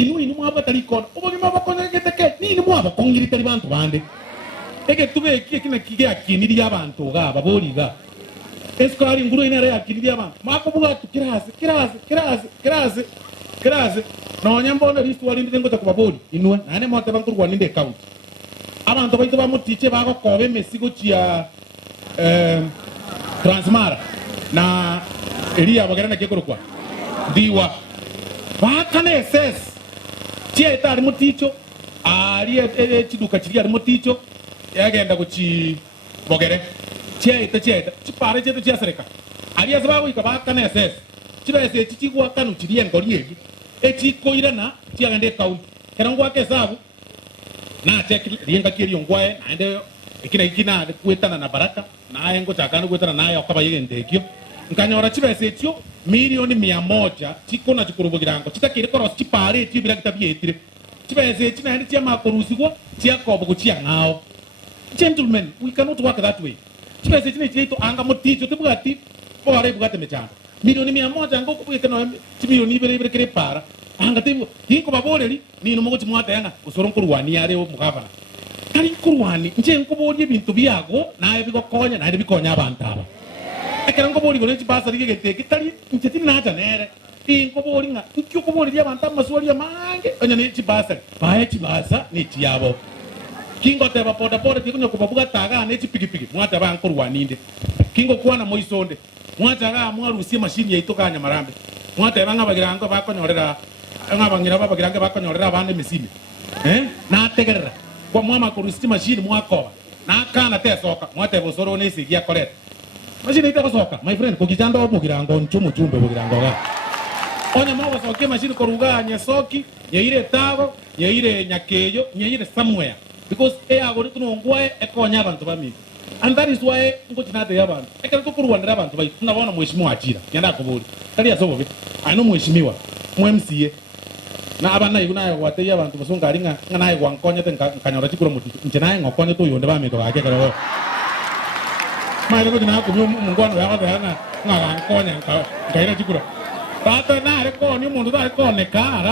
inu mwaba talikona obogi maba konya geteke ni mwaba kongiri tali bantu bande ege tube kina kige akiniri y'abantu gaba boliga eskwali nguru inere akiniri y'abantu makubuga kirase no nyambona listu wali ndenge ngo kubaboli inwe nane mote bankuru waninde account abantu baito bamutiche bako kobe mesigo chia transmara na elia bagera na kekorokwa diwa bakane ss chia etari muticho ali chiduka chiri ari muticho yagenda kuchi bogere chia chipare chetu chia sereka ali asababu ikabakane ss chibese chichigwa kanu chiri engori egi echikoirana chiagende account kerangwa kesabu na check rienga kiri ngwae naende ikina kwetana na baraka naye ngo chakana kwetana naye akaba yendekio nkanyora chibese chyo milioni 100 chikona chikurubugirango chitakire koros chipare chibira kitabietire chibese chinaende chia makorusigwa chia kobo kuchia ngao. Gentlemen, we cannot work that way. Chibese chine chito anga moticho tibugati pore bugate mechanga milioni 100 ngo kubikana milioni ibere kire para anga tibu hinko baboreri ni no mugo chimwata yanga usoro nkurwani are mugabana kali nkurwani nje nkubori ibintu byago naye bigokonya naye bikonya abantu aba ekera nkubori gore chibasa ligete kitali ncheti naja nere nkubori nga nkubori abantu amaswali amange onya ni chibasa bae chibasa ni chiyabo kingo teba poda tikunya kubabuga taga ne chipikipiki mwata ba nkurwani inde kingo kuana moisonde mwata ga mwarusie mashini yaitokanya marambe mwata banga bagirango bakonyorera ngabangira babagirango bakonyorera abande misime na tegerera kwa mwama kurusie mashini mwakoba na kana tesoka mwata bosoro ne sigia koreta mashini itakosoka my friend kugijanda obugirango nchumu chumbe bugirango ga onya mwa soke mashini koruga nyesoki yeire tago yeire nyakeyo yeire somewhere because agore tunongwae ekonya abantu bami. And that is why ngotinade yabantu ekera tukuruwanira abantu bayi tunabona mheshimiwa achira nyanda kubuli kali yasobo ano mheshimiwa mu MCA na abana yunayo wate yabantu basonga aringa nganaye wankonya nkanyora chikuro muti nchenaye ngokonya to yonde bameto bake kero maile ko dina ko mungwano yakata nga nkonya nkaira chikuro tata na rekoni mundu ta rekone kara